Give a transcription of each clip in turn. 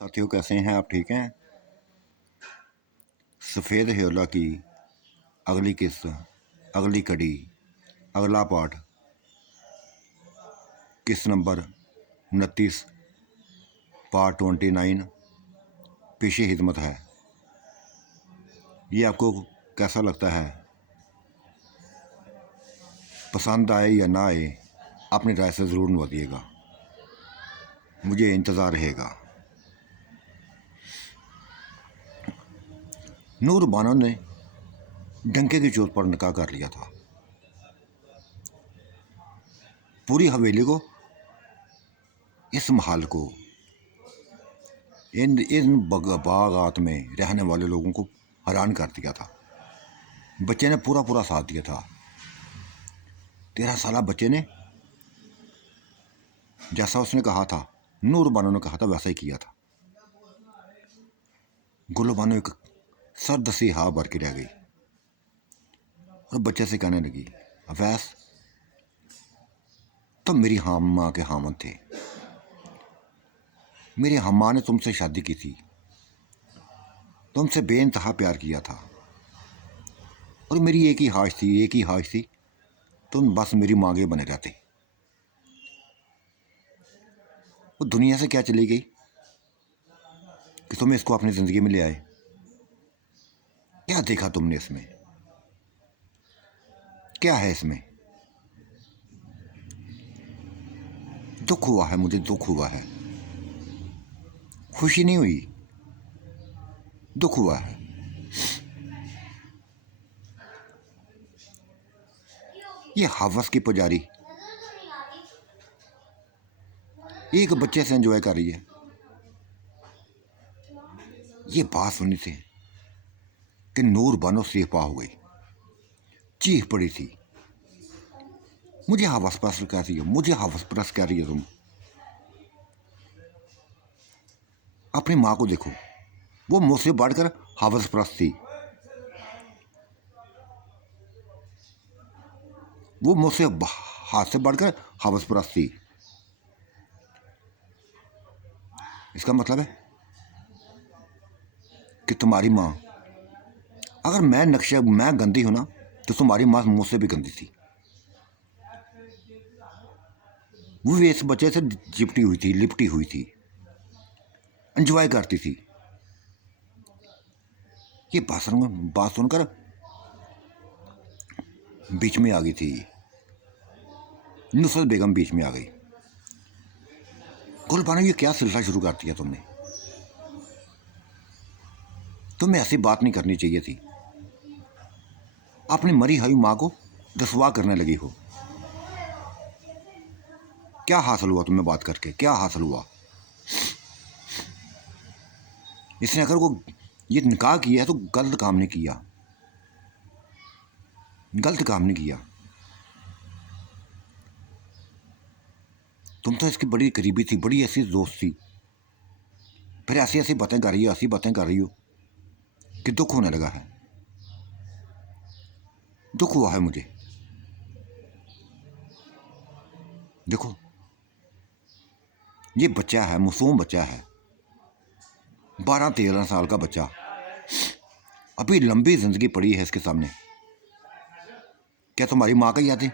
साथियों, कैसे हैं आप? ठीक हैं? सफ़ेद ह्योला की अगली किस्त, अगली कड़ी, अगला पार्ट, किस्त नंबर 29, पार्ट 29 पेशे खिदमत है। ये आपको कैसा लगता है? पसंद आए या ना आए, अपनी राय से ज़रूर बताइएगा, मुझे इंतज़ार रहेगा। नूर बानो ने डंके की चोट पर निकाह कर लिया था। पूरी हवेली को, इस महल को, इन बागात में रहने वाले लोगों को हैरान कर दिया था। बच्चे ने पूरा पूरा साथ दिया था। 13 साल बच्चे ने जैसा उसने कहा था, नूर बानो ने कहा था, वैसा ही किया था। गुल्लो बानो एक सर्द सी हा भर के रह गई और बच्चे से कहने लगी, अवैस, तुम मेरी माँ के हामद थे। मेरी माँ ने तुमसे शादी की थी, तुमसे बेइंतहा प्यार किया था, और मेरी एक ही ख्वाहिश थी, तुम बस मेरी माँ के बने रहते। वो दुनिया से क्या चली गई कि तुम इसको अपनी ज़िंदगी में ले आए? क्या देखा तुमने इसमें? क्या है इसमें? दुख हुआ है, मुझे दुख हुआ है। खुशी नहीं हुई, दुख हुआ है। ये हवस की पुजारी एक बच्चे से एंजॉय कर रही है। ये बात सुनी थी कि नूर बानो सिरपा हो गई, चीख पड़ी थी, मुझे हवस परस्त कह रही हो, मुझे हवस परस्त कह रही हो तुम। अपनी माँ को देखो, वो मुझसे बढ़कर हवस परस्त थी। वो मुझसे हाथ से बढ़कर हवस परस्त थी। इसका मतलब है कि तुम्हारी माँ, अगर मैं गंदी हूं ना, तो तुम्हारी माँ मुझसे भी गंदी थी। वो इस बच्चे से लिपटी हुई थी, एंजॉय करती थी। ये बात सुनकर बीच में आ गई थी नुसरत बेगम, बीच में आ गई। गुलबानो, ये क्या सिलसिला शुरू कर दिया तुमने? तुम्हें ऐसी बात नहीं करनी चाहिए थी। अपनी मरी हुई माँ को रसवा करने लगी हो। क्या हासिल हुआ तुम्हें बात करके? क्या हासिल हुआ? इसने अगर वो ये निकाह किया है तो गलत काम नहीं किया, गलत काम नहीं किया। तुम तो इसकी बड़ी करीबी थी, बड़ी ऐसी दोस्त थी, फिर ऐसी ऐसी बातें कर रही हो, ऐसी बातें कर रही हो कि दुख होने लगा है। दुख हुआ है मुझे। देखो, ये बच्चा है, मासूम बच्चा है, 12-13 साल का बच्चा, अभी लंबी जिंदगी पड़ी है इसके सामने। क्या तुम्हारी माँ की यादें,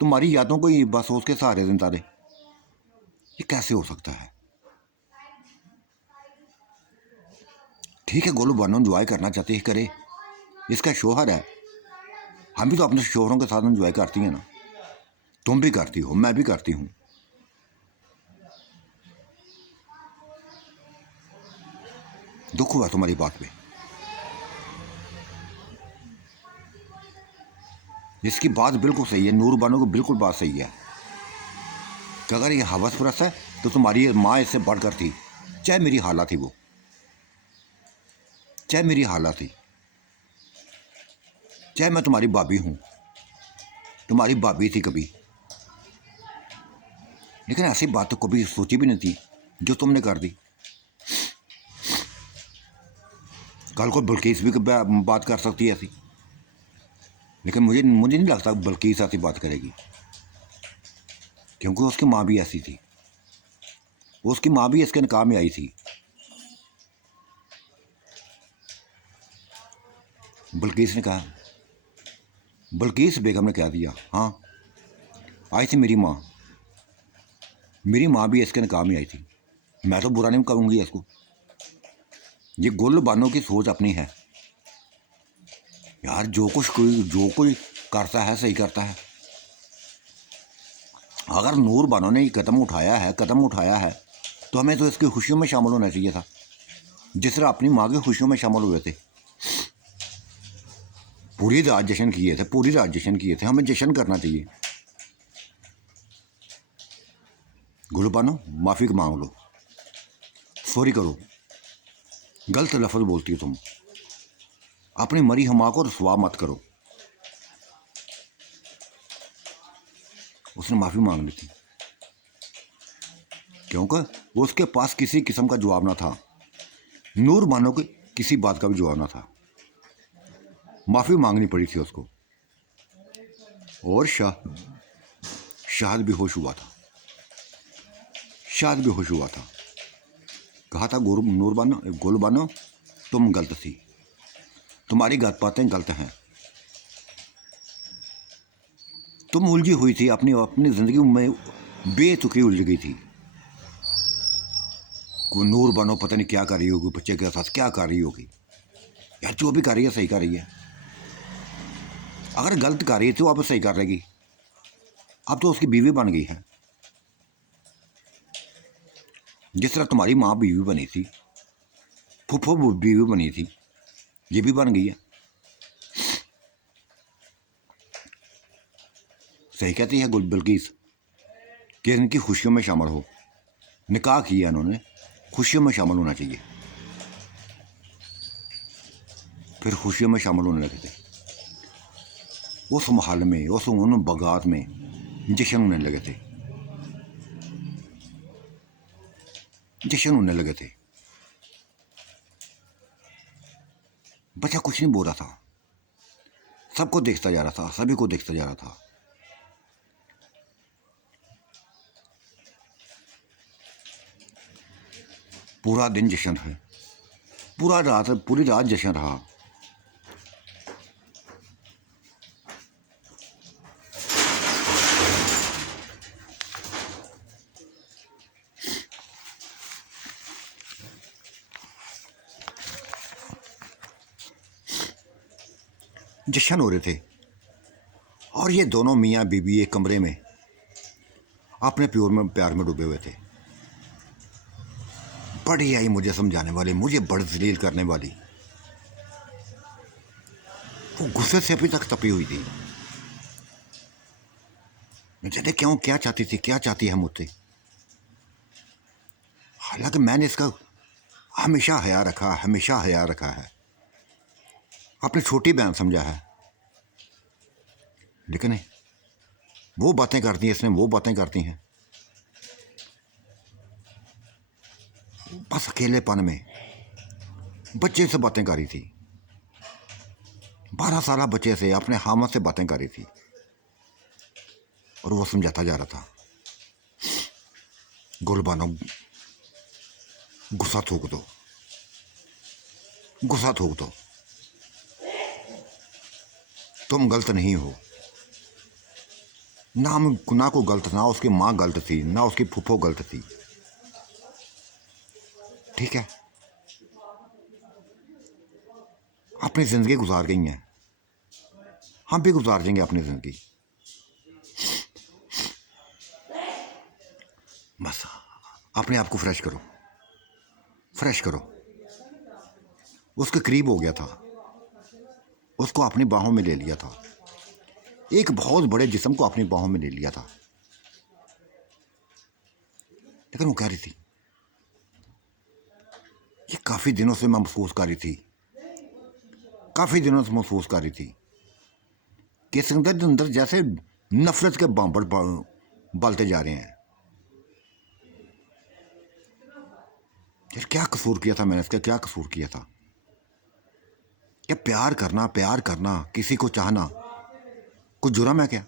तुम्हारी यादों को ही बस उसके सहारे जिंदा रहे? ये कैसे हो सकता है? ठीक है, गोलू बानो एंजॉय करना चाहती है, करे, इसका शोहर है। हम भी तो अपने शोहरों के साथ एंजॉय करती हैं ना। तुम भी करती हो, मैं भी करती हूँ। दुख हुआ तुम्हारी बात पे। इसकी बात बिल्कुल सही है, नूर बानो की बिल्कुल बात सही है कि अगर ये हवस परस्त है तो तुम्हारी माँ इससे बढ़कर थी। चाहे मेरी हालत थी, वो चाहे मेरी हालत थी, चाहे मैं तुम्हारी भाभी हूँ, तुम्हारी भाभी थी कभी, लेकिन ऐसी बात तो कभी सोची भी नहीं थी जो तुमने कर दी। कल को बल्कीस भी बात कर सकती है ऐसी, लेकिन मुझे नहीं लगता बल्कीस ऐसी बात करेगी, क्योंकि उसकी माँ भी ऐसी थी। उसकी माँ भी इसके निकाह में आई थी, बल्किस ने कहा। बल्किस बेगम ने क्या दिया? हाँ, आई थी मेरी माँ। मेरी माँ भी इसके निकाह में आई थी। मैं तो बुरा नहीं कहूँगी इसको। ये गुलबानों की सोच अपनी है यार। जो कोई करता है सही करता है। अगर नूर बानो ने ये कदम उठाया है तो हमें तो इसकी खुशियों में शामिल होना चाहिए था, जिस तरह अपनी माँ की खुशियों में शामिल हुए थे। पूरी रात जश्न किए थे। हमें जश्न करना चाहिए। गुलबानो, माफ़ी मांग लो, सॉरी करो। गलत लफ्ज़ बोलती हो तुम। अपनी मरी हमा को रसवा मत करो। उसने माफ़ी मांग ली थी क्योंकि उसके पास किसी किस्म का जवाब ना था। नूर बानो की किसी बात का भी जवाब ना था। माफ़ी मांगनी पड़ी थी उसको। और शायद बेहोश हुआ था। कहा था गुलबानो तुम गलत थी, तुम्हारी बातें गलत हैं। तुम उलझी हुई थी अपनी ज़िंदगी में, बेतुकी उलझ गई थी। कोई नूर बानो पता नहीं क्या कर रही होगी, बच्चे के साथ क्या कर रही होगी। यार जो भी कर रही है सही कर रही है। अगर गलत कर रही है तो अब सही कर लेगी। अब तो उसकी बीवी बन गई है। जिस तरह तुम्हारी माँ बीवी बनी थी, फुफ्फो बीवी बनी थी, ये भी बन गई है। सही कहती है बल्किस कि इनकी खुशियों में शामिल हो। निकाह किया इन्होंने, खुशियों में शामिल होना चाहिए। फिर खुशियों में शामिल होने लगे थे। उस महल में, उन बगात में जश्न होने लगे थे। बच्चा कुछ नहीं बोल रहा था, सबको देखता जा रहा था, सभी को देखता जा रहा था। पूरा दिन जश्न है, पूरी रात जश्न रहा। जश्न हो रहे थे और ये दोनों मियाँ बीबी एक कमरे में अपने प्यार में डूबे हुए थे। बड़ी आई मुझे समझाने वाली, मुझे बड़ी जलील करने वाली। वो गुस्से से अभी तक तपी हुई थी। मैं जाने क्यों, क्या चाहती है मुझसे। हालांकि मैंने इसका हमेशा हया रखा है, अपनी छोटी बहन समझा है। लेकिन वो बातें करती हैं बस अकेलेपन में। बच्चे से बातें कर रही थी, 12 साल बच्चे से, अपने हामद से बातें कर रही थी और वो समझाता जा रहा था। गुलबानो, गुस्सा थूक दो। तुम गलत नहीं हो। ना को गलत, ना उसकी माँ गलत थी, ना उसकी फूफो गलत थी। ठीक है, अपनी ज़िंदगी गुजार गई हैं, हम भी गुजार देंगे अपनी ज़िंदगी। बस अपने आप को फ्रेश करो। उसके करीब हो गया था, उसको अपनी बाहों में ले लिया था, एक बहुत बड़े जिस्म को अपनी बाहों में ले लिया था। लेकिन वो कह रही थी, ये काफ़ी दिनों से मैं महसूस कर रही थी कि इसके अंदर जैसे नफरत के बांबड़ बलते जा रहे हैं। यार क्या कसूर किया था मैंने इसका, क्या कसूर किया था? क्या प्यार करना, किसी को चाहना कुछ जुर्म है क्या?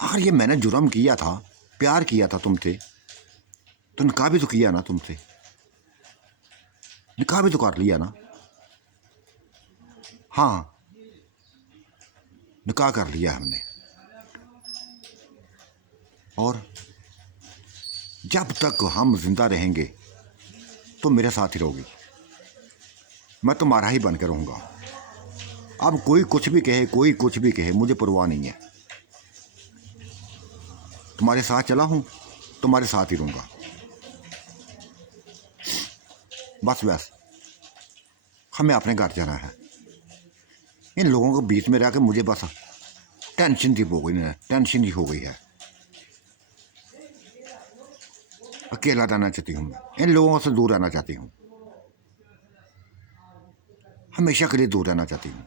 अगर ये मैंने जुर्म किया था, प्यार किया था तुमसे, तो निकाह भी तो किया ना तुमसे, निकाह भी तो कर लिया ना। हाँ, निकाह कर लिया हमने। और जब तक हम जिंदा रहेंगे तो मेरे साथ ही रहोगी, मैं तुम्हारा ही बन के रहूँगा। अब कोई कुछ भी कहे, कोई कुछ भी कहे, मुझे परवाह नहीं है। तुम्हारे साथ चला हूँ, तुम्हारे साथ ही रहूँगा। बस हमें अपने घर जाना है। इन लोगों के बीच में रह के मुझे बस टेंशन सी हो गई है, टेंशन ही हो गई है। अकेला रहना चाहती हूँ मैं, इन लोगों से दूर रहना चाहती हूँ, हमेशा के लिए दूर रहना चाहती हूँ।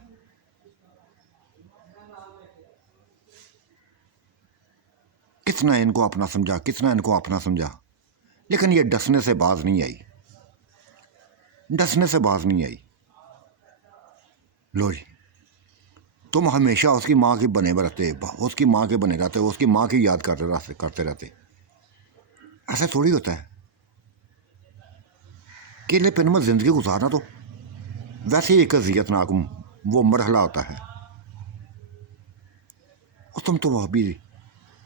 कितना इनको अपना समझा, कितना इनको अपना समझा, लेकिन ये डसने से बाज नहीं आई, डसने से बाज नहीं आई। लो जी, तुम हमेशा उसकी माँ की बने रहते, उसकी माँ के बने रहते, उसकी माँ की याद करते रहते। ऐसा थोड़ी होता है। अकेलेपन में ज़िंदगी गुजारना तो वैसे ही एक अजियतनाक वो मरहला होता है। और तुम तो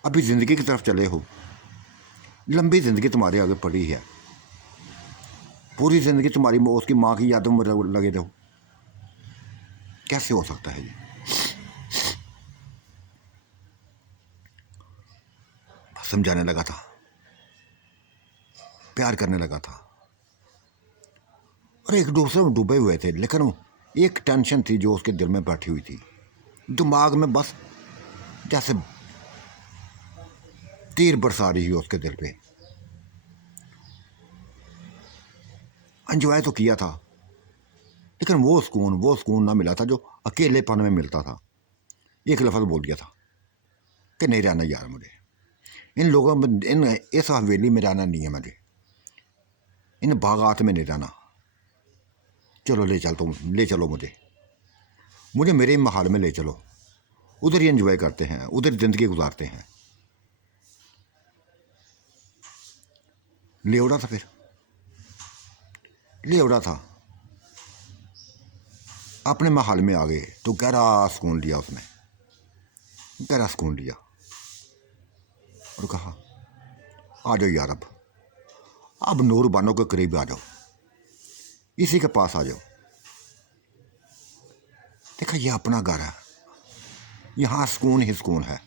अभी ज़िंदगी की तरफ चले हो। लंबी ज़िंदगी तुम्हारे आगे पड़ी है, पूरी ज़िंदगी तुम्हारी उसकी माँ की यादों में लगे रहो। कैसे हो सकता है ये? समझाने लगा था, प्यार करने लगा था, और एक दूसरे में डूबे हुए थे, लेकिन एक टेंशन थी जो उसके दिल में बैठी हुई थी, दिमाग में बस जैसे तीर बरसा रही है उसके दिल पे। एंजॉय तो किया था, लेकिन वो सुकून ना मिला था जो अकेलेपन में मिलता था। एक लफ्ज़ बोल दिया था कि नहीं रहना यार, मुझे इन लोगों में, इस हवेली में रहना नहीं है, मुझे इन बागात में नहीं रहना। चलो ले चलो मुझे मुझे मेरे महल में ले चलो, उधर ही एंजॉय करते हैं, उधर ज़िंदगी गुजारते हैं। ले उड़ा था, फिर ले उड़ा था, अपने महल में आ गए तो गहरा सुकून लिया उसने, गहरा सुकून लिया और कहा आ जाओ यार, अब नूर बानो के करीब आ जाओ, इसी के पास आ जाओ। देखा, यह अपना घर है, यहाँ सुकून ही सुकून है।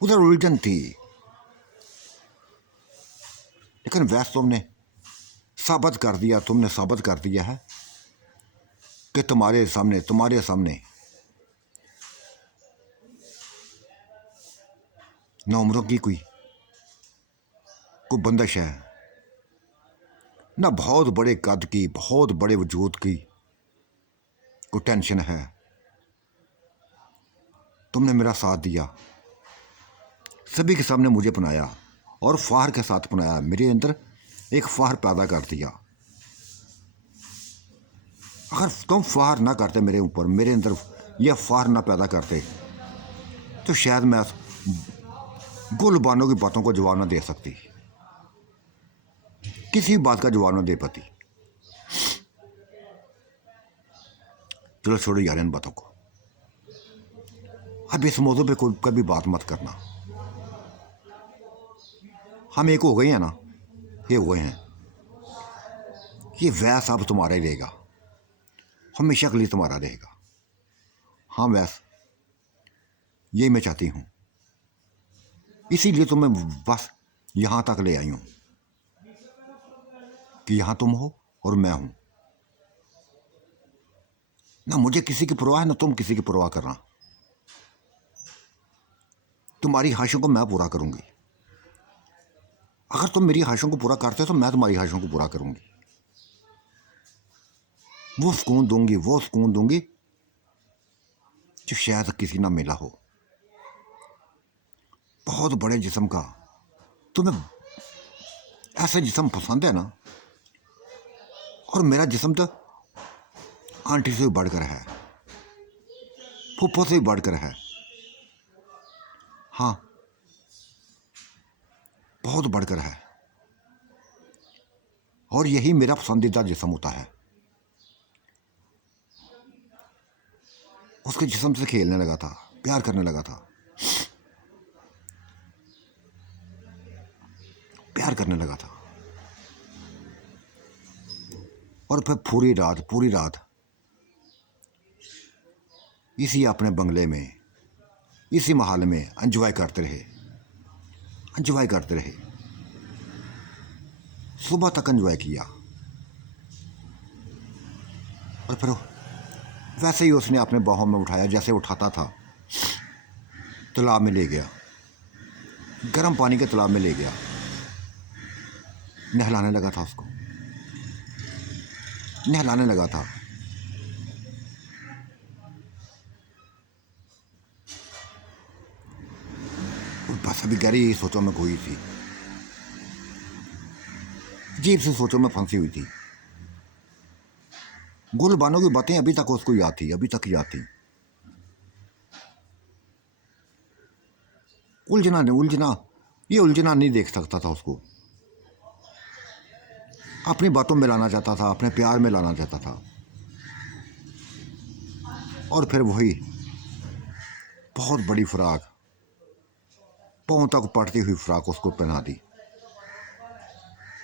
उधर उलझन थी, लेकिन वैसे तुमने साबित कर दिया है कि तुम्हारे सामने ना उम्रों की कोई बंदिश है, ना बहुत बड़े कद की, बहुत बड़े वजूद की कोई टेंशन है। तुमने मेरा साथ दिया, सभी के सामने मुझे अपनाया, और फ़ख्र के साथ अपनाया, मेरे अंदर एक फ़ख्र पैदा कर दिया। अगर तुम फ़ख्र ना करते मेरे ऊपर, मेरे अंदर यह फ़ख्र ना पैदा करते, तो शायद मैं गुलबानों की बातों को जवाब ना दे सकती, किसी बात का जवाब ना दे पाती। चलो छोड़ो यार इन बातों को, अब इस मौजू पे कोई कभी बात मत करना। हम एक हो गए हैं ना, ये हुए हैं, ये वैस अब तुम्हारा ही रहेगा, हमेशा के लिए तुम्हारा रहेगा। हाँ वैस, यही मैं चाहती हूँ, इसीलिए तो मैं बस यहाँ तक ले आई हूँ कि यहाँ तुम हो और मैं हूँ। ना मुझे किसी की परवाह है, ना तुम किसी की परवाह करना। तुम्हारी ख्वाहिशों को मैं पूरा करूँगी, अगर तुम मेरी ख्वाहिशों को पूरा करते हो तो मैं तुम्हारी ख्वाहिशों को पूरा करूँगी। वो सुकून दूंगी जो शायद किसी ना मिला हो। बहुत बड़े जिस्म का, तुम्हें ऐसा जिस्म पसंद है ना, और मेरा जिस्म तो आंटी से भी बढ़कर है, फूफो से भी बढ़कर है। हाँ, बहुत बढ़कर है, और यही मेरा पसंदीदा जिस्म होता है। उसके जिस्म से खेलने लगा था, प्यार करने लगा था, प्यार करने लगा था। और फिर पूरी रात इसी अपने बंगले में, इसी महल में एंजॉय करते रहे, एंजॉय करते रहे। सुबह तक एंजॉय किया। और फिर वैसे ही उसने अपने बाहों में उठाया जैसे उठाता था, तालाब में ले गया, गर्म पानी के तालाब में ले गया, नहलाने लगा था उसको, नहलाने लगा था। और बस अभी गहरी सोचों में खोई थी, अजीब सी सोचों में फंसी हुई थी। गुलबानो की बातें अभी तक उसको याद थी, अभी तक याद थी। उलझना ये उलझना नहीं देख सकता था उसको। अपनी बातों में लाना चाहता था, अपने प्यार में लाना चाहता था। और फिर वही बहुत बड़ी फ्राक, पाँव तक पड़ती हुई फ्राक उसको पहना दी,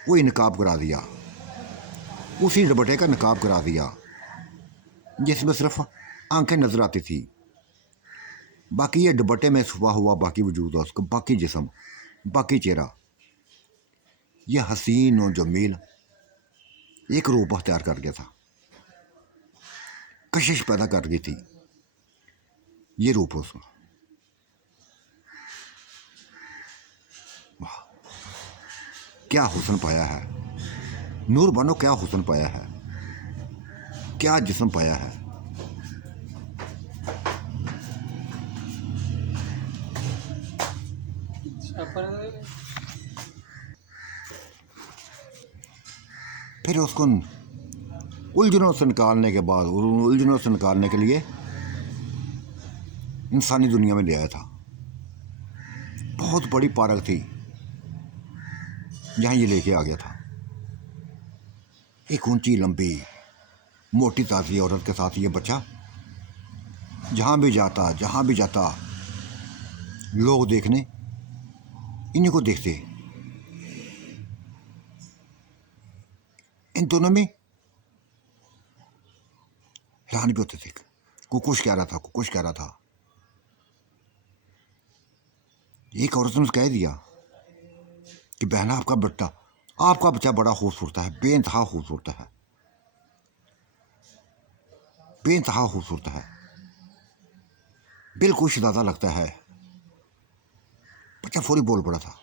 वही नकाब करा दिया, उसी दुपट्टे का नकाब करा दिया जिसमें सिर्फ आंखें नजर आती थी। बाकी ये दुपट्टे में छुपा हुआ बाकी वजूद है उसका, बाकी जिस्म, बाकी चेहरा, यह हसीन और जमील एक रूप अख्तियार कर गया था, कशिश पैदा कर गई थी ये रूप उसका। वाह, क्या हुस्न पाया है नूर बानो, क्या हुस्न पाया है, क्या जिस्म पाया है। फिर उसको उलझनों से निकालने के बाद, उलझनों से निकालने के लिए इंसानी दुनिया में ले आया था। बहुत बड़ी पार्क थी जहाँ ये लेके आ गया था। एक ऊंची लंबी मोटी ताजी औरत के साथ ये बच्चा जहाँ भी जाता लोग देखने इन्हीं को देखते। इन दोनों में हैरान भी होते थे। कुछ कह रहा था। एक औरत ने उसे कह दिया कि बहना, आपका बच्चा बड़ा खूबसूरत है, बेइंतहा खूबसूरत है, बेइंतहा खूबसूरत है, बिल्कुल शहजादा लगता है। बच्चा फौरी बोल पड़ा था,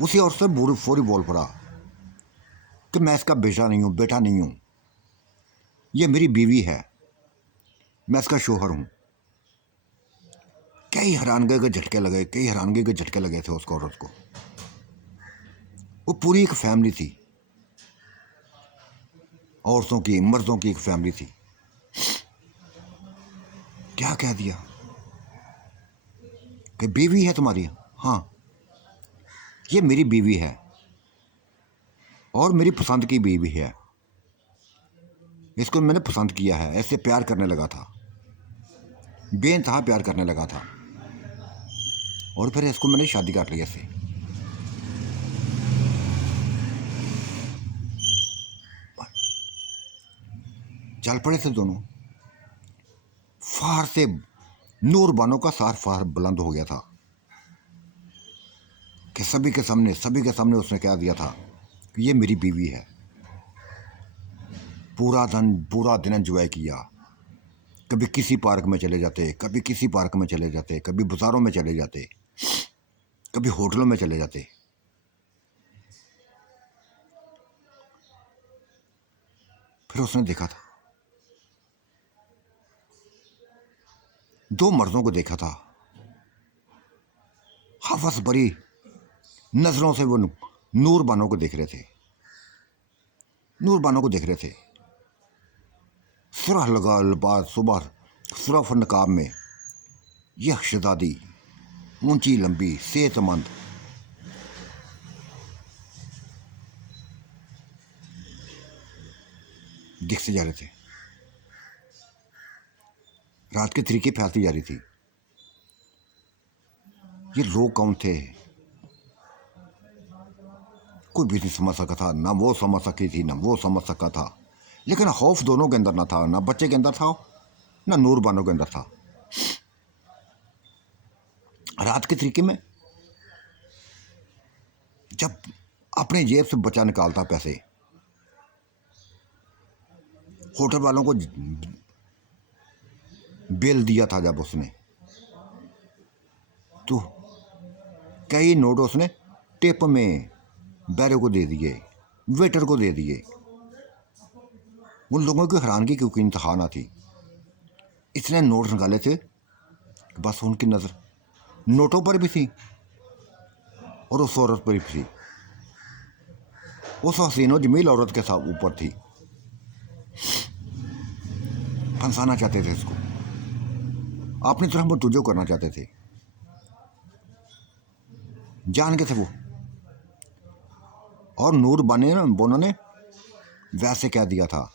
उसी औरत से फौरी बोल पड़ा कि मैं इसका बेटा नहीं हूं, ये मेरी बीवी है, मैं इसका शोहर हूं। कई हैरानगी के झटके लगे थे उस औरत को। वो पूरी एक फैमिली थी, औरतों की, मर्दों की एक फैमिली थी। क्या कह दिया कि बीवी है तुम्हारी? हाँ, ये मेरी बीवी है और मेरी पसंद की बीवी है, इसको मैंने पसंद किया है। ऐसे प्यार करने लगा था, बेइंतहा प्यार करने लगा था, और फिर इसको मैंने शादी कर ली ऐसे। चल पड़े थे दोनों। फार से नूर बानो का सार फार बुलंद हो गया था कि सभी के सामने उसने कह दिया था कि ये मेरी बीवी है। पूरा दिन एंजॉय किया। कभी किसी पार्क में चले जाते, कभी किसी पार्क में चले जाते, कभी बाजारों में चले जाते, कभी होटलों में चले जाते। फिर उसने देखा था, दो मर्दों को देखा था, हवस भरी नजरों से वो नूर बानो को देख रहे थे, नूर बानो को देख रहे थे। सुरह लगा लिबास, सुबह सुरफ नकाब में यह शहजादी, ऊंची लंबी सेहतमंद, दिखते जा रहे थे। रात के तरीके फैलती जा रही थी। ये लोग कौन थे? कोई भी नहीं समझ सका था, ना वो समझ सकी थी ना वो समझ सका था। लेकिन खौफ दोनों के अंदर ना था, ना बच्चे के अंदर था ना नूर बानो के अंदर था। रात के तरीके में जब अपने जेब से बच्चा निकालता पैसे, होटल वालों को बिल दिया था जब उसने, तो कई नोट उसने टिप में बैरे को दे दिए, वेटर को दे दिए। उन लोगों की हैरानगी क्योंकि इंतहा ना थी। इसने नोट निकाले थे, बस उनकी नज़र नोटों पर भी थी और उस औरत पर भी थी। उस हसीनो जमील औरत के साथ ऊपर थी। फंसाना चाहते थे इसको, अपनी तरफ मुतवज्जो करना चाहते थे, जान के थे वो। और नूर बाने बोना ने वैसे कह दिया था,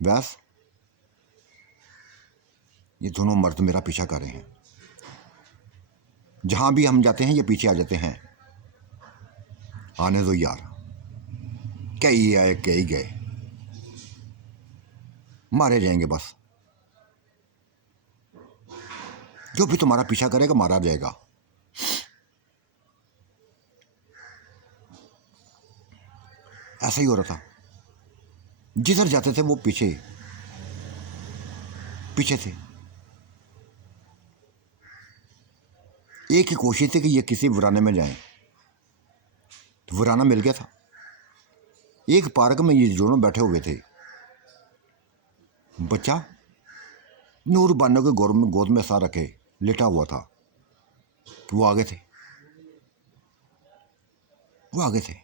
वैस ये दोनों मर्द मेरा पीछा कर रहे हैं, जहां भी हम जाते हैं ये पीछे आ जाते हैं, आने दो यार। कई आए कई गए, मारे जाएंगे बस, जो भी तुम्हारा पीछा करेगा मारा जाएगा। ऐसा ही हो रहा था, जिधर जाते थे वो पीछे पीछे थे। एक ही कोशिश थी कि ये किसी वीराने में जाएं, तो वीराना मिल गया था। एक पार्क में ये दोनों बैठे हुए थे, बच्चा नूर बानो के गोद में सा रखे लेटा हुआ था। वो आगे थे, वो आगे थे।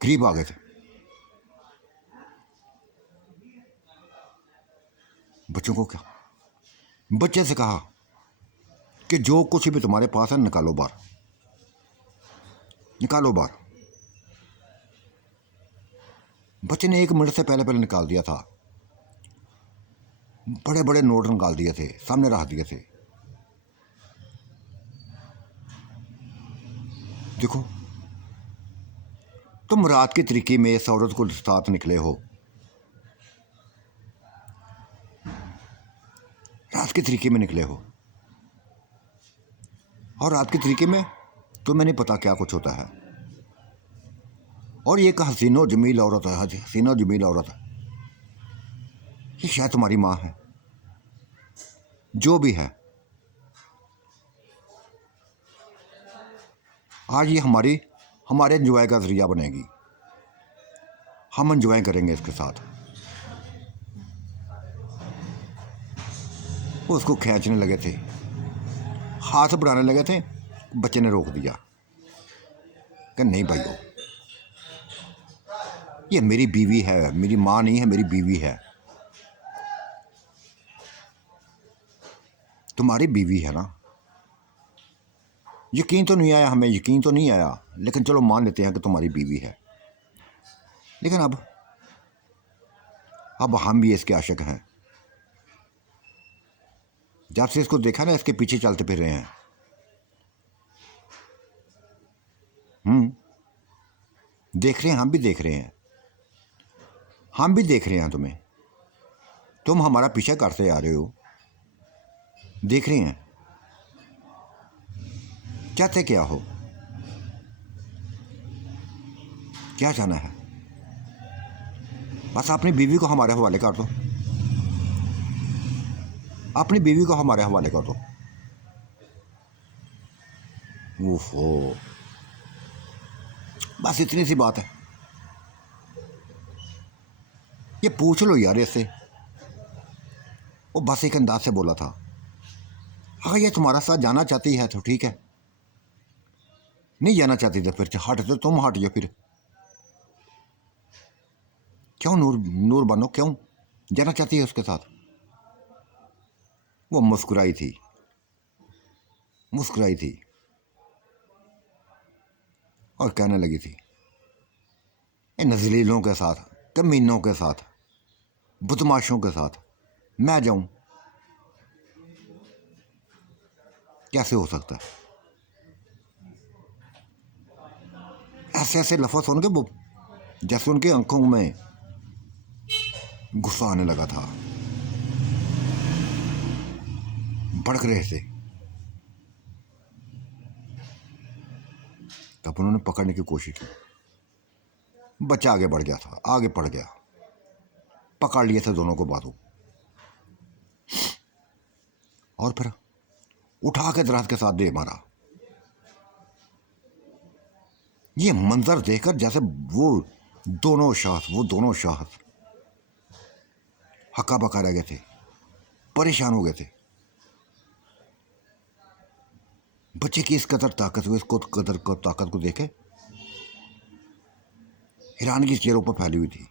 करीब आ गए थे। बच्चों को क्या, बच्चे से कहा कि जो कुछ भी तुम्हारे पास है निकालो बाहर, निकालो बाहर। बच्चे ने 1 मिनट से पहले पहले निकाल दिया था, बड़े बड़े नोट निकाल दिए थे, सामने रख दिए थे। देखो, तुम रात के तरीके में इस औरत को साथ निकले हो, रात के तरीके में निकले हो, और रात के तरीके में तुम्हें नहीं पता क्या कुछ होता है। और ये एक हसीनो जमील औरत है, हसीनो जमील औरत है, ये शायद तुम्हारी माँ है, जो भी है। आज ये हमारे एंजॉय का जरिया बनेगी, हम एंजॉय करेंगे इसके साथ। वो उसको खींचने लगे थे, हाथ बढ़ाने लगे थे, बच्चे ने रोक दिया कि नहीं भाइयों, ये मेरी बीवी है, मेरी माँ नहीं है, मेरी बीवी है। तुम्हारी बीवी है ना। यकीन तो नहीं आया, हमें यकीन तो नहीं आया, लेकिन चलो मान लेते हैं कि तुम्हारी बीवी है। लेकिन अब हम भी इसके आशिक हैं। जब से इसको देखा ना, इसके पीछे चलते फिर रहे हैं। देख रहे हैं, हम भी देख रहे हैं, हम भी देख रहे हैं तुम्हें। तुम हमारा पीछा करते आ रहे हो, देख रहे हैं। चाहते क्या हो, क्या जाना है? बस अपनी बीवी को हमारे हवाले कर दो, अपनी बीवी को हमारे हवाले कर दो। ओहो, बस इतनी सी बात है। ये पूछ लो यार इससे। वो बस एक अंदाज से बोला था, अगर ये तुम्हारा साथ जाना चाहती है तो ठीक है, नहीं जाना चाहती तो फिर हट, तो तुम हट जाओ फिर। क्यों नूर बानो, क्यों जाना चाहती है उसके साथ? वो मुस्कुराई थी, मुस्कुराई थी और कहने लगी थी, इन जलीलों के साथ, कमीनों के साथ, बदमाशों के साथ मैं जाऊं? कैसे हो सकता है? ऐसे ऐसे लफ्ज़ सुन के वो जैसे उनकी आंखों में गुस्सा आने लगा था, भड़क रहे थे। तब उन्होंने पकड़ने की कोशिश की। बच्चा आगे बढ़ गया था, आगे बढ़ गया, पकड़ लिए थे दोनों को बाजू, और फिर उठा के दराज के साथ दे मारा। ये मंजर देखकर जैसे वो दोनों शख्स हक्का बक्का रह गए थे, परेशान हो गए थे। बच्चे की इस कदर ताकत हुई, इसको कदर को ताकत को देखे हैरानगी चेहरों पर फैली हुई थी।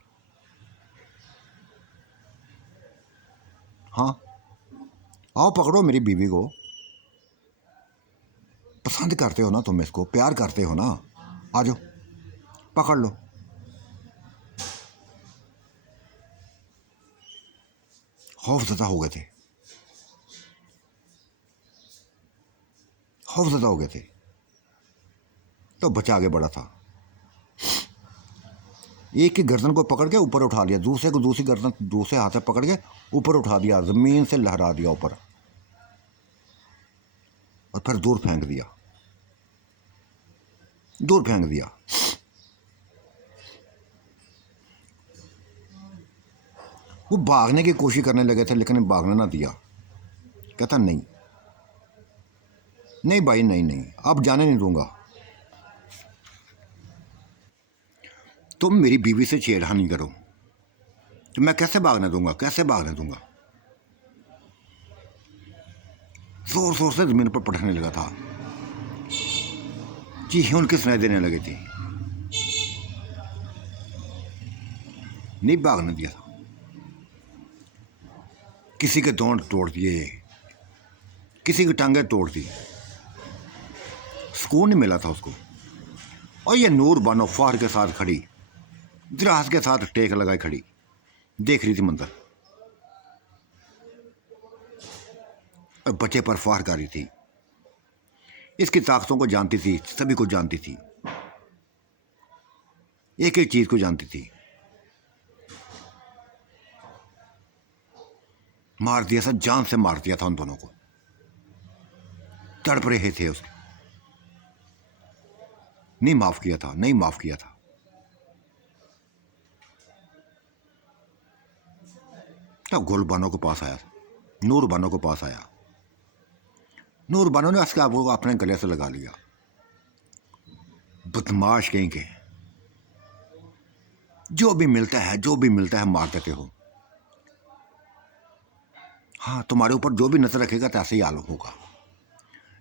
हाँ, आओ पकड़ो मेरी बीवी को। पसंद करते हो ना तुम इसको, प्यार करते हो ना, आ जाओ पकड़ लो। खौफजदा हो गए थे, खौफजदा हो गए थे। तो बच्चा आगे बढ़ा था, एक की गर्दन को पकड़ के ऊपर उठा लिया, दूसरे को दूसरी गर्दन दूसरे हाथ से पकड़ के ऊपर उठा दिया, जमीन से लहरा दिया ऊपर, और फिर दूर फेंक दिया, दूर फेंक दिया। वो भागने की कोशिश करने लगे थे, लेकिन भागने ना दिया। कहता नहीं नहीं भाई, नहीं नहीं, अब जाने नहीं दूंगा। तुम मेरी बीवी से छेड़खानी करो तो मैं कैसे भागने दूंगा, कैसे भागने दूंगा। जोर जोर से जमीन पर पटकने लगा था, चीखें उनकी सुनाई देने लगी थी। नहीं भागने दिया था। किसी के दांत तोड़ दिए, किसी की टांगें तोड़ दी, सुकून नहीं मिला था उसको। और ये नूर बानो फार के साथ खड़ी, दराज के साथ टेक लगाई खड़ी, देख रही थी मंजर, और बच्चे पर फार कर रही थी। इसकी ताकतों को जानती थी, सभी को जानती थी, एक एक चीज को जानती थी। मार दिया था, जान से मार दिया था उन दोनों को, तड़प रहे थे उसके। नहीं माफ किया था, नहीं माफ किया था। तब गुल बानो के पास आया, नूर बानो के पास आया। नूर बानो ने उसका वो अपने गले से लगा लिया। बदमाश कहीं के, जो भी मिलता है, जो भी मिलता है मार देते हो। हाँ, तुम्हारे ऊपर जो भी नजर रखेगा तो ऐसे ही हाल होगा,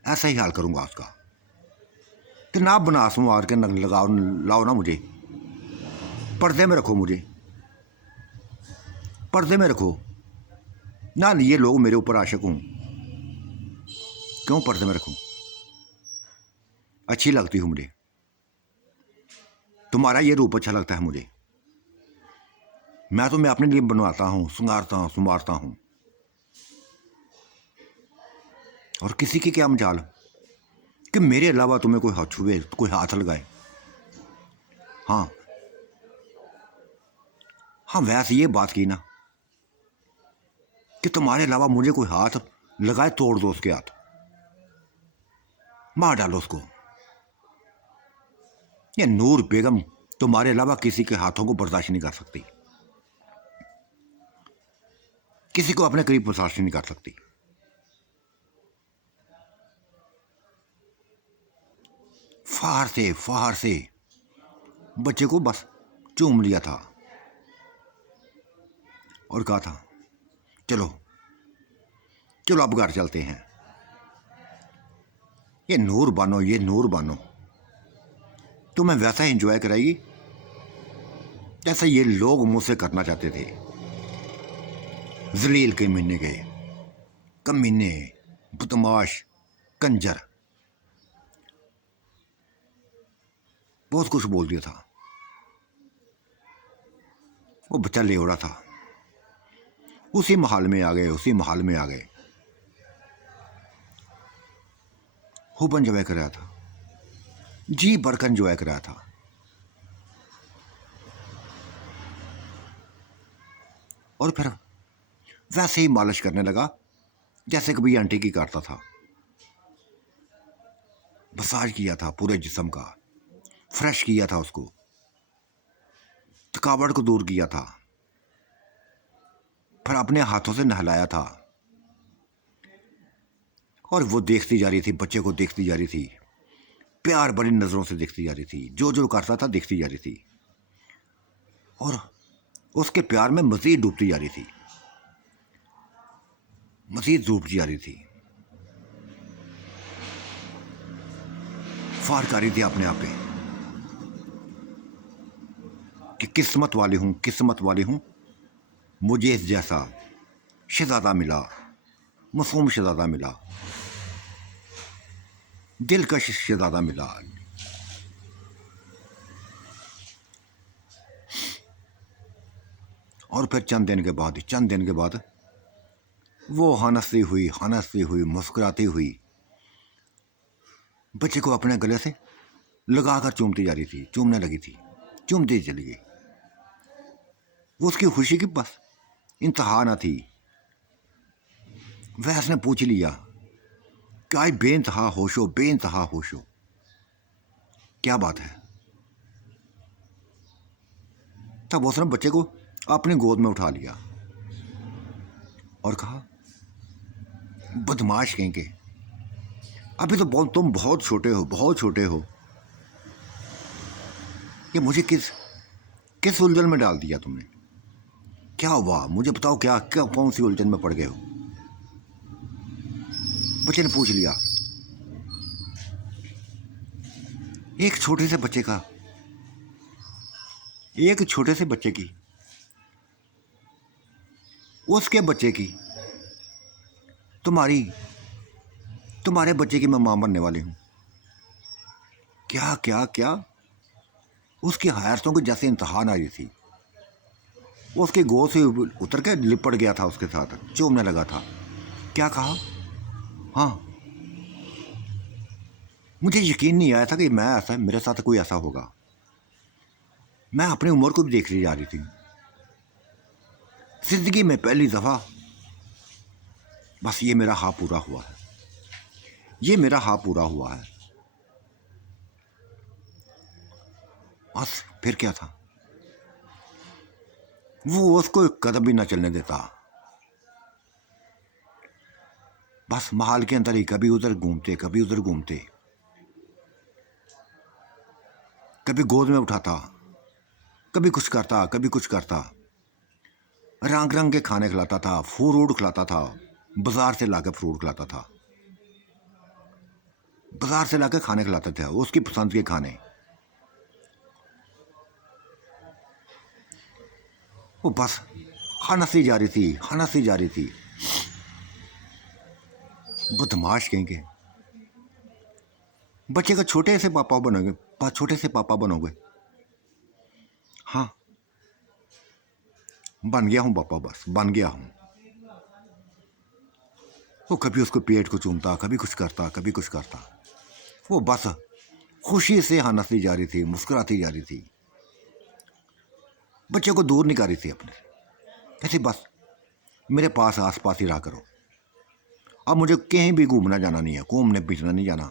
ऐसा ही हाल करूंगा उसका। कि ना बनास मार के लगाओ, लाओ ना मुझे, पर्दे में रखो, मुझे पर्दे में रखो ना। ये लोग मेरे ऊपर आशिक हूं, क्यों पर्दे में रखूं? अच्छी लगती हूं मुझे, तुम्हारा ये रूप अच्छा लगता है मुझे। मैं तो मैं अपने लिए बनवाता हूं, सुंगारता हूं, सुमारता हूं। और किसी की क्या मजाल कि मेरे अलावा तुम्हें कोई हाथ छुए, कोई हाथ लगाए। हाँ हाँ, वैसे ये बात की ना कि तुम्हारे अलावा मुझे कोई हाथ लगाए, तोड़ दो उसके हाथ, मार डालो उसको। ये नूर बेगम तुम्हारे अलावा किसी के हाथों को बर्दाश्त नहीं कर सकती, किसी को अपने करीब बर्दाश्त नहीं कर सकती। फार से बच्चे को बस चूम लिया था और कहा था चलो चलो अब घर चलते हैं। ये नूर बानो, ये नूर बानो तुम्हें वैसा ही इंजॉय कराएगी जैसा ये लोग मुझसे करना चाहते थे। जलील के मीने के कमीने, बदमाश, कंजर, बहुत कुछ बोल दिया था। वो बच्चा लेवड़ा था, उसी महल में आ गए, उसी महल में आ गए। खूब एंजॉय कर रहा था, जी भरकर एंजॉय कर रहा था। और फिर वैसे ही मालिश करने लगा जैसे कभी आंटी की करता था। मसाज किया था पूरे जिस्म का, फ्रेश किया था उसको, थकावट को दूर किया था, फिर अपने हाथों से नहलाया था। और वो देखती जा रही थी, बच्चे को देखती जा रही थी, प्यार भरी नजरों से देखती जा रही थी, जो जो करता था देखती जा रही थी, और उसके प्यार में मजीद डूबती जा रही थी, मजीद डूबती जा रही थी। फार कर रही थी अपने आप पे कि किस्मत वाली हूं, किस्मत वाली हूं, मुझे इस जैसा शहजादा मिला, मासूम शहजादा मिला, दिलकश शहजादा मिला। और फिर चंद दिन के बाद वो हंसती हुई मुस्कुराती हुई बच्चे को अपने गले से लगाकर चूमती जा रही थी, चूमने लगी थी, चूमती चली गई। वो उसकी खुशी की बस इंतहा ना थी। वह उसने पूछ लिया कि आज बेइंतहा होश हो, बेइंतहा होश हो, क्या बात है। तब उसने बच्चे को अपनी गोद में उठा लिया और कहा, बदमाश कहीं के, अभी तो तुम बहुत छोटे हो, बहुत छोटे हो, ये मुझे किस किस उलझन में डाल दिया तुमने, क्या हुआ मुझे बताओ, क्या क्या कौन सी उलझन में पड़ गए हो। बच्चे ने पूछ लिया। एक छोटे से बच्चे की, उसके बच्चे की, तुम्हारे बच्चे की मैं मां बनने वाली हूं। क्या क्या क्या, उसकी हयातों की जैसे इंतहा आ रही थी। वो उसकी गोद से उतर के लिपट गया था, उसके साथ चूमने लगा था। क्या कहा? हाँ, मुझे यकीन नहीं आया था कि मेरे साथ कोई ऐसा होगा। मैं अपनी उम्र को भी देखती जा रही थी। जिंदगी में पहली दफा बस ये मेरा हाँ पूरा हुआ है, ये मेरा हाँ पूरा हुआ है। बस फिर क्या था, वो उसको एक कदम भी ना चलने देता। बस महल के अंदर ही कभी उधर घूमते, कभी उधर घूमते, कभी गोद में उठाता, कभी कुछ करता, कभी कुछ करता। रंग रंग के खाने खिलाता था, फ्रूट खिलाता था, बाजार से लाकर फ्रूट खिलाता था, बाजार से लाकर खाने खिलाते थे, उसकी पसंद के खाने। वो बस हंसती जा रही थी, हंसती जा रही थी। बदमाश कहेंगे, बच्चे का छोटे से पापा बनोगे, छोटे से पापा बनोगे। हाँ, बन गया हूं पापा, बस बन गया हूं। वो कभी उसको पेट को चूमता, कभी कुछ करता, कभी कुछ करता। वो बस खुशी से हंसती जा रही थी, मुस्कुराती जा रही थी, बच्चे को दूर नहीं कर रही थी अपने, कैसे बस मेरे पास आस पास ही रहा करो। अब मुझे कहीं भी घूमना जाना नहीं है, घूमने फिरना नहीं जाना,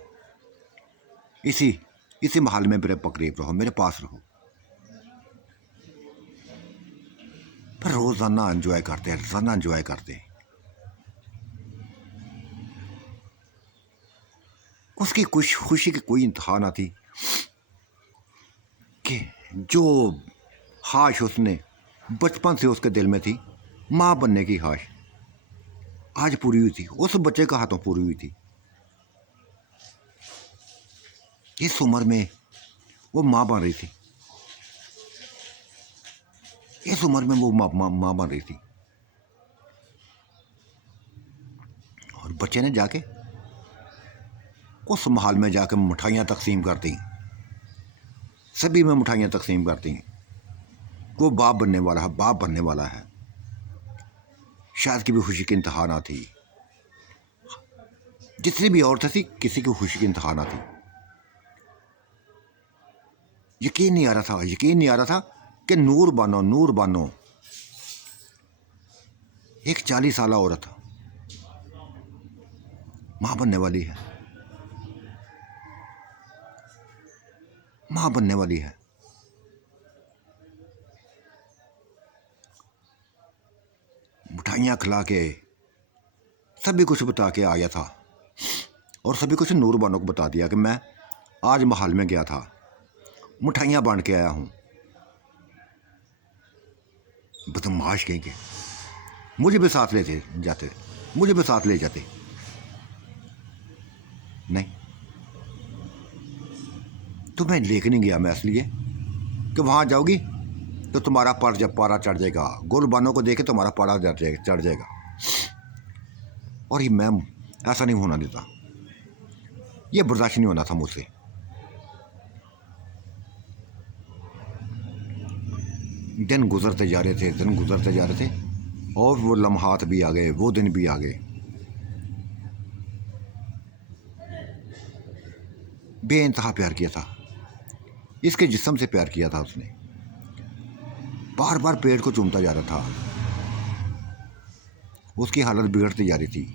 इसी इसी महल में मेरे करीब रहो, मेरे पास रहो। पर रोजाना एंजॉय करते, रोजाना एंजॉय करते। उसकी कुछ खुशी की कोई इंतहा ना थी कि जो ख्वाहिश उसने बचपन से उसके दिल में थी, माँ बनने की ख्वाहिश, आज पूरी हुई थी, उस बच्चे का हाथों पूरी हुई थी। इस उम्र में वो माँ बन रही थी, इस उम्र में वो माँ बन रही थी। और बच्चे ने जाके उस महल में जाकर मिठाइयाँ तकसीम कर दी, सभी में मिठाइयाँ तकसीम कर दी। वो बाप बनने वाला है, बाप बनने वाला है। शायद की भी खुशी की इंतहा ना थी। जितनी भी औरतें थी, किसी की खुशी की इंतहा ना थी। यकीन नहीं आ रहा था, यकीन नहीं आ रहा था कि नूर बानो, नूर बानो एक 40 साल औरत मां बनने वाली है, मां बनने वाली है। मिठाइयाँ खिला के सभी कुछ बता के आ गया था, और सभी कुछ नूर बानो को बता दिया कि मैं आज महल में गया था, मिठाइयाँ बांट के आया हूँ। बदमाश कहेंगे, मुझे भी साथ लेते जाते, मुझे भी साथ ले जाते। नहीं, तुम्हें लेके नहीं गया मैं इसलिए कि वहाँ जाओगी तो तुम्हारा पारा चढ़ जाएगा, गुलबानों को देखे तुम्हारा पारा चढ़ जाएगा। और ये मैं ऐसा नहीं होना देता, ये बर्दाश्त नहीं होना था मुझसे। दिन गुजरते जा रहे थे, दिन गुजरते जा रहे थे, और वो लम्हात भी आ गए, वो दिन भी आ गए। बेइंतहा प्यार किया था, इसके जिस्म से प्यार किया था उसने। बार बार पेड़ को चूमता जा रहा था, उसकी हालत बिगड़ती जा रही थी।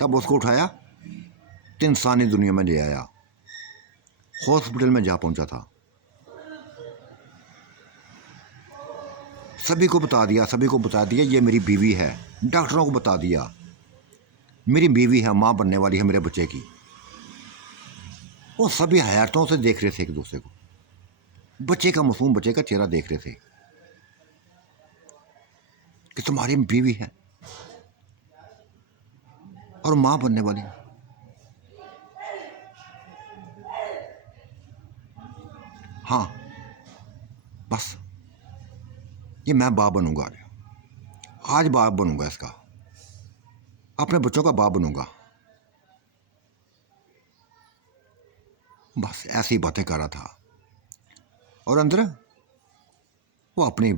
तब उसको उठाया, इंसानी दुनिया में ले आया, हॉस्पिटल में जा पहुंचा था। सभी को बता दिया, सभी को बता दिया ये मेरी बीवी है। डॉक्टरों को बता दिया मेरी बीवी है, माँ बनने वाली है मेरे बच्चे की। वो सभी हैरतों से देख रहे थे एक दूसरे को, बच्चे का, मासूम बच्चे का चेहरा देख रहे थे कि तुम्हारी बीवी है और माँ बनने वाली। हाँ, बस ये मैं बाप बनूंगा, आज बाप बनूंगा इसका, अपने बच्चों का बाप बनूंगा। बस ऐसी बातें कर रहा था, और अंदर वो अपनी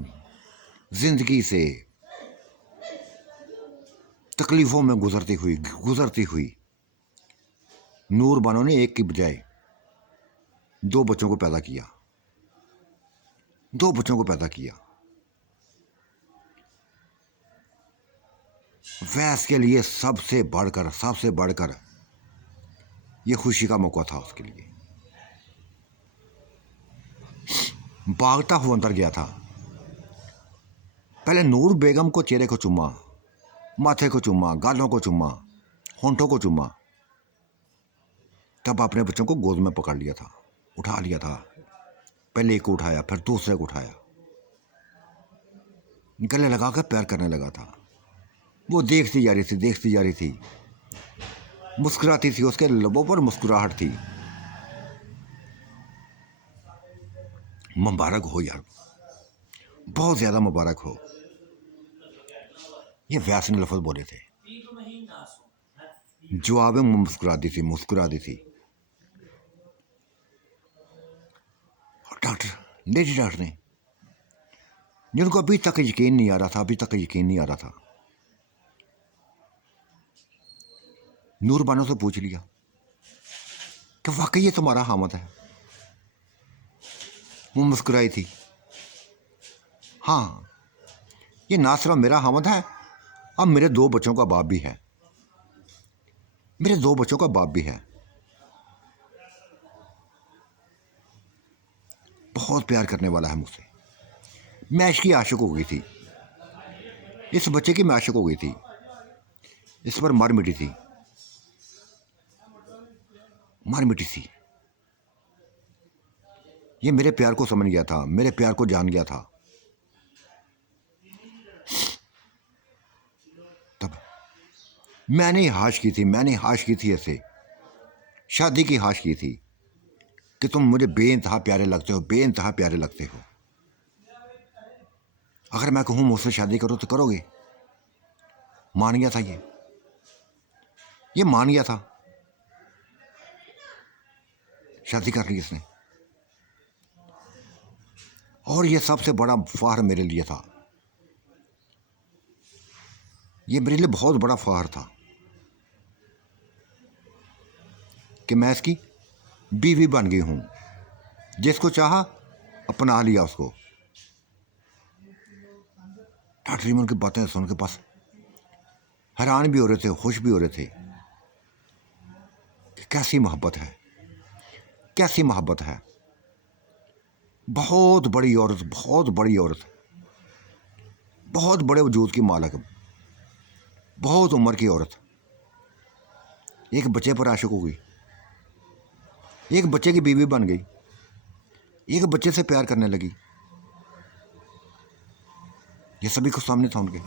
जिंदगी से तकलीफों में गुजरती हुई नूर बानो ने एक की बजाय 2 बच्चों को पैदा किया, 2 बच्चों को पैदा किया। वैस के लिए सबसे बढ़कर ये खुशी का मौका था उसके लिए। भागता हुआ अंदर गया था, पहले नूर बेगम को चेहरे को चूमा, माथे को चूमा, गालों को चूमा, होंठों को चूमा। तब अपने बच्चों को गोद में पकड़ लिया था, उठा लिया था। पहले एक को उठाया, फिर दूसरे को उठाया, गले लगा कर प्यार करने लगा था। वो देखती जा रही थी, मुस्कुराती थी, उसके लबों पर मुस्कुराहट थी। मुबारक हो यार, बहुत ज्यादा मुबारक हो, ये व्यास ने लफ्ज बोले थे। जवाब में मुस्कुराती थी। डॉक्टर, लेडी डॉक्टर ने, जिनको अभी तक यकीन नहीं आ रहा था, नूर बानो से पूछ लिया कि वाकई ये तुम्हारा हामद है। वो मुस्कुराई थी। हाँ, ये ना सिर्फ मेरा हामद है, अब मेरे 2 बच्चों का बाप भी है, मेरे 2 बच्चों का बाप भी है। बहुत प्यार करने वाला है मुझसे। मैं इसकी आशिक हो गई थी, इस बच्चे की मैं आशिक हो गई थी, इस पर मार मिटी थी। ये मेरे प्यार को समझ गया था, मेरे प्यार को जान गया था। तब मैंने हाश की थी ऐसे, शादी की हाश की थी कि तुम मुझे बेइंतहा प्यारे लगते हो। अगर मैं कहूँ मुझसे शादी करो तो करोगे? मान गया था ये मान गया था। शादी कर ली इसने, और ये सबसे बड़ा फ़ख्र मेरे लिए था, ये मेरे लिए बहुत बड़ा फ़ख्र था कि मैं इसकी बीवी बन गई हूँ। जिसको चाहा अपना लिया उसको। डॉक्टर रीमन की बातें सुन के बस हैरान भी हो रहे थे, खुश भी हो रहे थे कि कैसी मोहब्बत है, कैसी मोहब्बत है। बहुत बड़ी औरत, बहुत बड़ी औरत, बहुत बड़े वजूद की मालिक, बहुत उम्र की औरत एक बच्चे पर आशिक हो गई, एक बच्चे की बीवी बन गई, एक बच्चे से प्यार करने लगी। ये सभी कुछ सामने था उनके,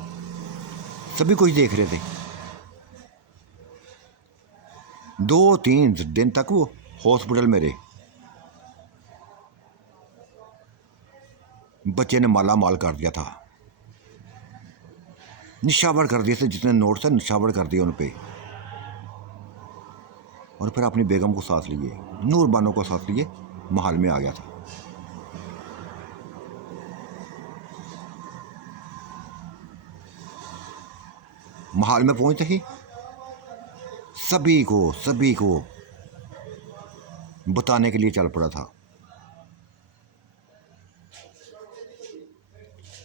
सभी कुछ देख रहे थे। 2-3 दिन तक वो हॉस्पिटल में रहे। बच्चे ने माला माल कर दिया था, निशावर कर दिए थे, जितने नोट थे निशावर कर दिए उन पे। और फिर अपनी बेगम को साथ लिए, नूर बानो को साथ लिए महल में आ गया था। महल में पहुंचते ही सभी को बताने के लिए चल पड़ा था।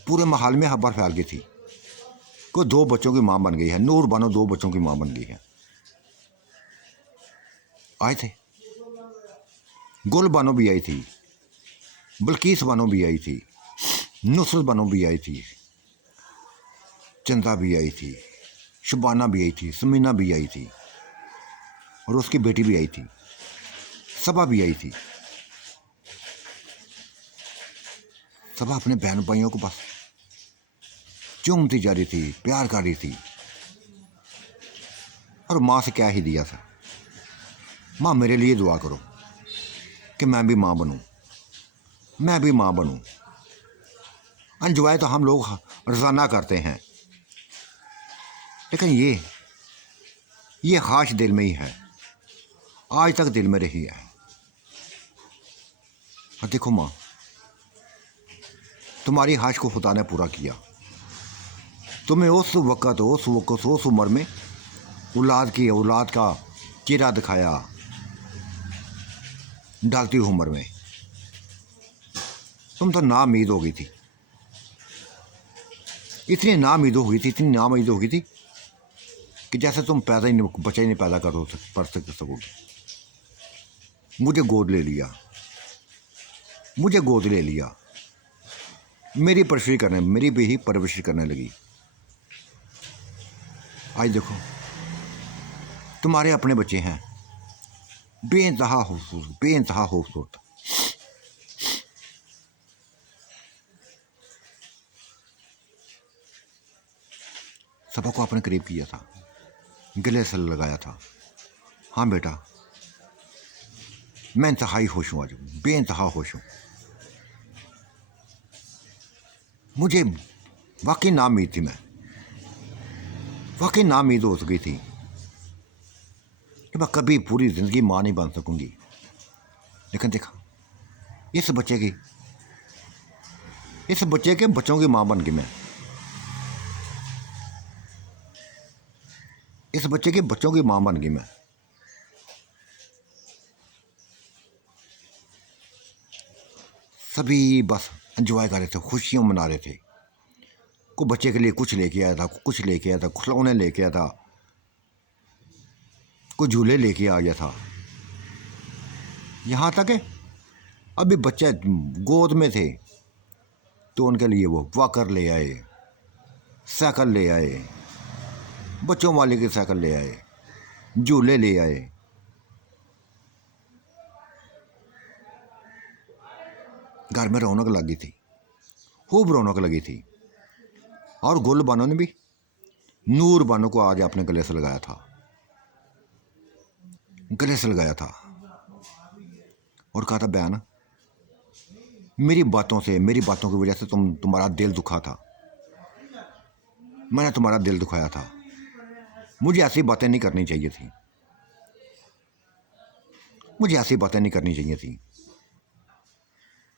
पूरे महल में खबर फैल गई थी को 2 बच्चों की मां बन गई है, नूर बानो 2 बच्चों की मां बन गई है। आए थे, गुल बानो भी आई थी, बल्कीस बानो भी आई थी, नुसरत बानो भी आई थी, चंदा भी आई थी, शुबाना भी आई थी, समीना भी आई थी, और उसकी बेटी भी आई थी, सबा भी आई थी। सबा अपने बहन भाइयों को बस चूमती जा रही थी, प्यार कर रही थी। और माँ से क्या ही दिया था, माँ मेरे लिए दुआ करो कि मैं भी माँ बनूं, मैं भी माँ बनूं। एंजॉय तो हम लोग रोज़ाना करते हैं, लेकिन ये ख्वाहिश दिल में ही है, आज तक दिल में रही है। और देखो माँ, तुम्हारी ख्वाहिश को खुदा ने पूरा किया। तुम्हें उस उम्र में औलाद का चेहरा दिखाया, डालती उम्र में। तुम तो नाउम्मीद हो गई थी, इतनी नाउम्मीद हो गई थी, इतनी नाउम्मीद हो गई थी कि जैसे तुम बच्चा ही नहीं पैदा कर सकोगी। मुझे गोद ले लिया, मुझे गोद ले लिया, मेरी परवरिश करने लगी। आज देखो तुम्हारे अपने बच्चे हैं, बेइंतहा खूबसूरत। सबा को अपने करीब किया था, गले से लगाया था। हाँ बेटा, मैं इंतहाई खुश हूँ, आज बेइंतहा खुश हूँ। मुझे वाकई नाउम्मीद थी, मैं वाकई नाउम्मीद हो गई थी कि मैं कभी पूरी ज़िंदगी माँ नहीं बन सकूँगी। लेकिन देखा, इस बच्चे के बच्चों की माँ बन गई मैं। इस बच्चे के बच्चों की माँ बन गई मैं। सभी बस एंजॉय कर रहे थे, खुशियाँ मना रहे थे। कोई बच्चे के लिए कुछ लेके आया था, कुछ लेके आया था, खिलौने लेके आया था, कोई झूले लेके आ गया था। यहाँ तक है अभी बच्चे गोद में थे तो उनके लिए वो वॉकर ले आए, साइकिल ले आए, बच्चों वाले की साइकिल ले आए, झूले ले आए। घर में रौनक लगी थी, खूब रौनक लगी थी। और गुल बानो ने भी नूर बानो को आज अपने गले से लगाया था, गले से लगाया था और कहा था बहन, मेरी बातों की वजह से तुम्हारा दिल दुखा था, मैंने तुम्हारा दिल दुखाया था। मुझे ऐसी बातें नहीं करनी चाहिए थी, मुझे ऐसी बातें नहीं करनी चाहिए थी।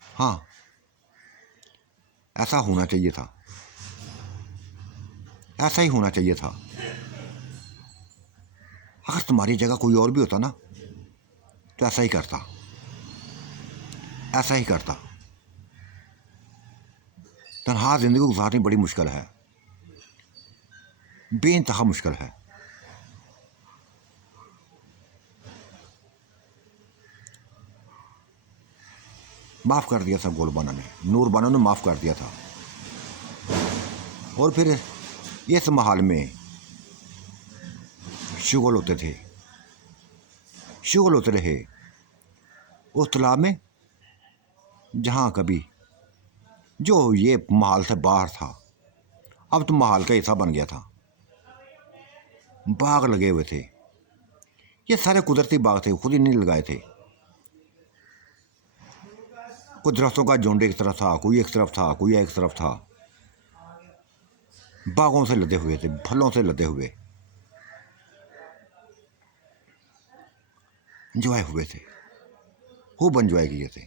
हाँ, ऐसा होना चाहिए था, ऐसा ही होना चाहिए था। अगर तुम्हारी जगह कोई और भी होता ना तो ऐसा ही करता, ऐसा ही करता। तन्हा जिंदगी गुजारनी बड़ी मुश्किल है, बेइंतहा मुश्किल है। माफ़ कर दिया था गोलबाना ने, नूरबानो ने माफ़ कर दिया था। और फिर इस महल में शुगल होते थे, शुगल होते रहे उस तालाब में जहाँ कभी जो ये महल से बाहर था, अब तो महल का हिस्सा बन गया था। बाग लगे हुए थे, ये सारे कुदरती बाग थे, खुद ही नहीं लगाए थे। कुछ दरख्तों का झुंड एक तरफ था, कोई एक तरफ था, कोई एक तरफ था। बागों से लदे हुए थे, फलों से लदे हुए, एंजॉय हुए थे, खूब एंजॉय किए थे।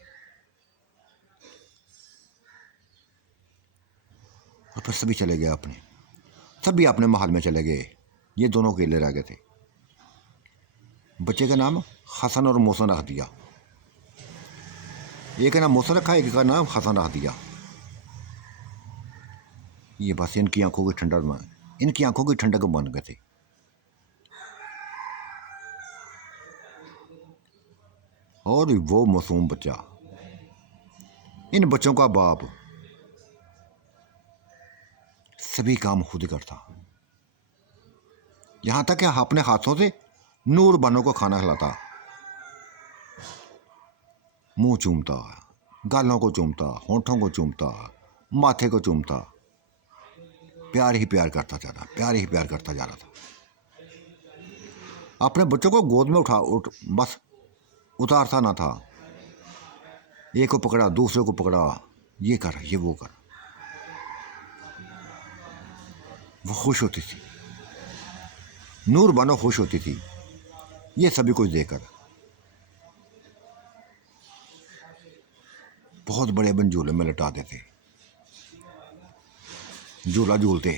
और फिर सभी चले गए अपने, सभी अपने महल में चले गए। ये दोनों अकेले रह गए थे। बच्चे का नाम हसन और मोहसन रख दिया। एक का नाम मोहसन रखा, एक का नाम हसन रख दिया। ये बस इनकी आंखों की ठंडक, इनकी आंखों की ठंडक बन गए थे। और वो मासूम बच्चा, इन बच्चों का बाप सभी काम खुद करता, यहां तक कि अपने हाथों से नूरबानो को खाना खिलाता, मुंह चूमता, गालों को चूमता, होंठों को चूमता, माथे को चूमता। प्यार ही प्यार करता जा रहा, प्यार ही प्यार करता जा रहा था। अपने बच्चों को गोद में बस उतारता ना था। एक को पकड़ा, दूसरे को पकड़ा, ये कर, ये वो कर। वो खुश होती थी, नूरबानो खुश होती थी ये सभी कुछ देकर। बहुत बड़े बन झूले में लटा देते, झूला झूलते,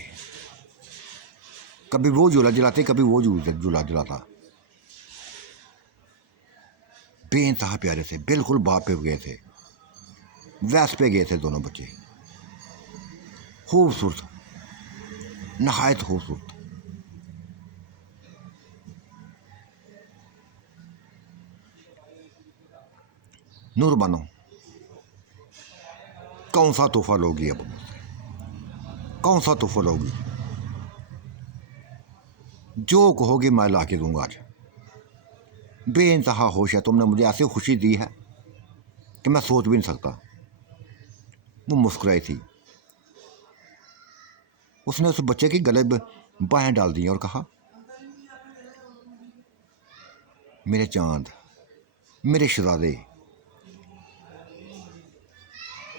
कभी वो झूला झुलाते, कभी वो झूला झुलाता। बेइंतहा प्यारे थे, बिल्कुल बाप पे गए थे, वैस पे गए थे दोनों बच्चे। खूबसूरत, नहायत खूबसूरत। नूरबानो, कौन सा तोहफा लोगी अब मुझसे, कौन सा तोहफा लोगी? जो कहोगे मैं ला के दूंगा आज। बेइंतहा होश है, तुमने मुझे ऐसी खुशी दी है कि मैं सोच भी नहीं सकता। वो मुस्कुराई थी। उसने उस बच्चे की गले में बाहें डाल दी और कहा, मेरे चांद, मेरे शहजादे,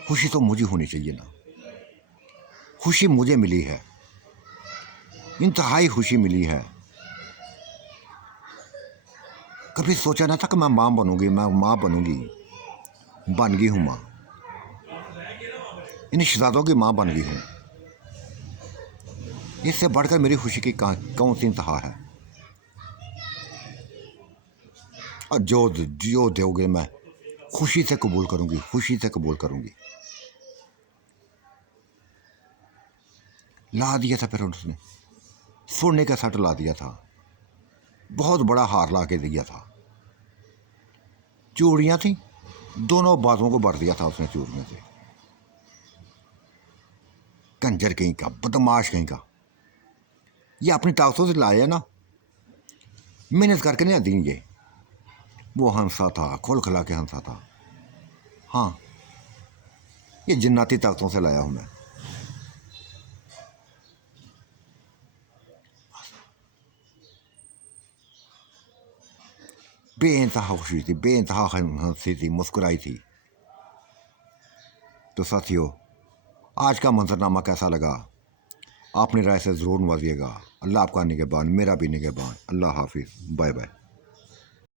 खुशी तो मुझे होनी चाहिए ना। खुशी मुझे मिली है, इंतहाई खुशी मिली है। कभी सोचा ना था कि मैं माँ बनूंगी, मैं माँ बनूंगी, बन गई हूँ माँ। इन शहजादों की माँ बन गई हूँ। इससे बढ़कर मेरी खुशी की कौन सी इंतहा है? और जो जो दोगे मैं खुशी से कबूल करूंगी, खुशी से कबूल करूंगी। ला दिया था फिर उसने, सोने का सेट ला दिया था, बहुत बड़ा हार ला के दिया था। चूड़ियां थी, दोनों बाजों को भर दिया था उसने चूड़ियों से। कंजर कहीं का, बदमाश कहीं का, ये अपनी ताकतों से लाया ना, मेहनत करके नहीं दी ये। वो हंसा था, खोल खिला के हंसा था। हाँ, ये जिन्नाती ताकतों से लाया हूं मैं। बेइंतहा खुशी थी, बेइंतहा हंसी थी, मुस्कुराई थी। तो साथियों, आज का मंजरनामा कैसा लगा? अपनी राय से ज़रूर नवाजिएगा। अल्लाह आपका निगहबान, मेरा भी निगहबान। अल्लाह हाफिज़, बाय बाय।